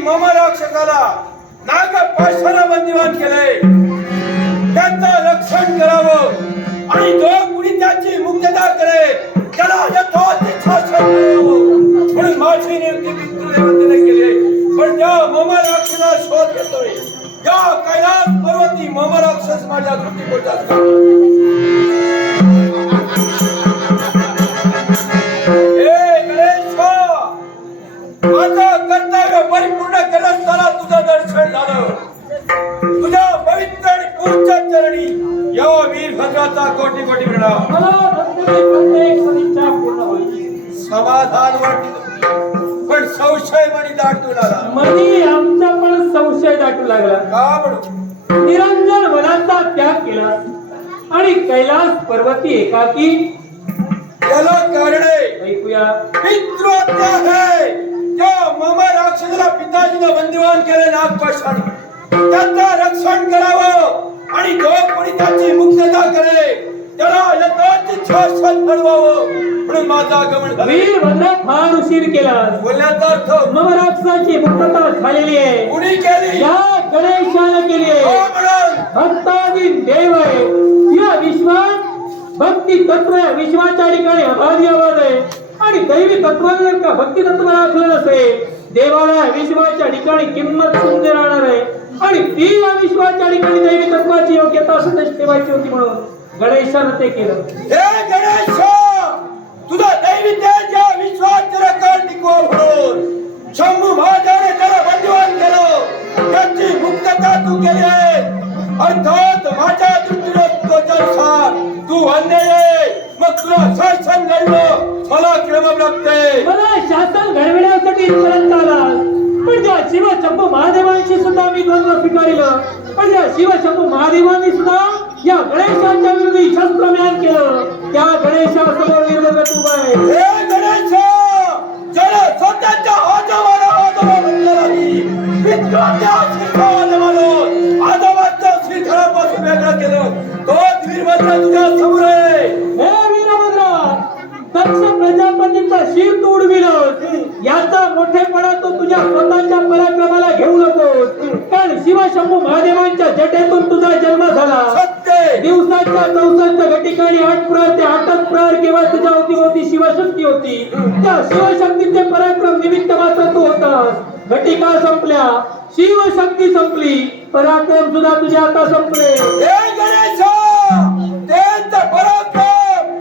मम राक्षसाला नाग पाशाला बंदिवान केलंय. त्यांचं रक्षण करावं. आणि जो कुणी त्याची मुक्तता करे त्याला यथोचित शासन म्हणून माझी नियुक्ती पितृदेवतेने केली पण ज्या मम राक्षसाला शोध घेतोय या कैलास पर्वती मम राक्षस माझ्या दृष्टीकोनात हे परिपूर्ण केलं असताना तुझं दर्शन झालं. तुझ्या पवित्र आणि पूज्य चरणी यो वीर भद्राचा कोटी कोटी प्रणाम. समाधान वाटत. पण संशय मणी दाटून आला मनी आमचा पण संशय दाटू लागला. का म्हणू? निरंजन वनाचा त्याग केला. आणि कैलास पर्वती एकाकी. याला कारणे. ऐकूया. पितृहत्या है त्या मम राक्षसाला पिताजीनं बंदिवान केले नागपाशाने त्याचं रक्षण करावं आणि जो कोणी त्याची मुक्तता करे त्याला यथाचित शासन घडवावं म्हणून माझं आगमन झाले. वीरभद्र फार उशीर केला बोलण्याचा अर्थ नवराक्षसाची मुक्तता झालेली आहे. कुणी केली? या गणेशाने केली हो आहे म्हणून. भक्ताधीन देव आहे. या विश्वात भक्ती तत्व. विश्वाच्या ठिकाणी अबाधी आवाज आहे? आणि दैवी तत्वावर का भक्ती तत्व राखलं नसेल? देवाला विश्वाच्या ठिकाणी किंमत समजे राहणार आहे. आणि ती या विश्वाच्या ठिकाणी दैवी तत्वाची योग्यता सदैव ठेवायची होती म्हणून गणेशानं ते केलं. हे गणेश तुझा दैवी तेज या विश्वात चिरकाळ टिकवा म्हणून. शंभू महाजाने त्याला बंदिवान केलं. त्याची मुक्तता तू केली आहे. अर्थात माझ्या दृष्टीनुसार तू अन्याय मग तुला शासन घडलं मला क्रम लागते मला शासन घडविण्यासाठी इथपर्यंत आला पण त्या शिव शंभू महादेवांशी सुद्धा मी द्वंद्व स्वीकारिलं. पण त्या शिव शंभू महादेवांनी सुद्धा या गणेशाच्या विरोधी शस्त्रम्यान केलं. त्या गणेशासमोर निर्मगत उभा आहे. गणेश! स्वतःच्या आजोबाला आजोबा म्हटलं नाही. पित्राच्या श्रीखाला म्हणून आजोबाच्या श्रीखरापासून वेगळं केलं. तो वीरभद्र तुझ्या समोर आहे. हे वीरभद्रा! दक्ष प्रजापतीचा शिर तू उडविलं याचा मोठेपणा तू तुझ्या स्वतःच्या पराक्रमाला घेऊ नकोस कारण शिव शंभू महादेवांच्या जटेतून तुझा जन्म झाला. दिवसाच्या चौसष्ट घटिकाणी आठ प्रहर ते आठच प्रहर किंवा तुझ्या अवतीभोवती शिवशक्ती होती. त्या शिवशक्तीचे पराक्रम निमित्त मात्र तू होतास. घटिका संपल्या. शिवशक्ती संपली. पराक्रम सुद्धा तुझे आता संपले. पराक्रम!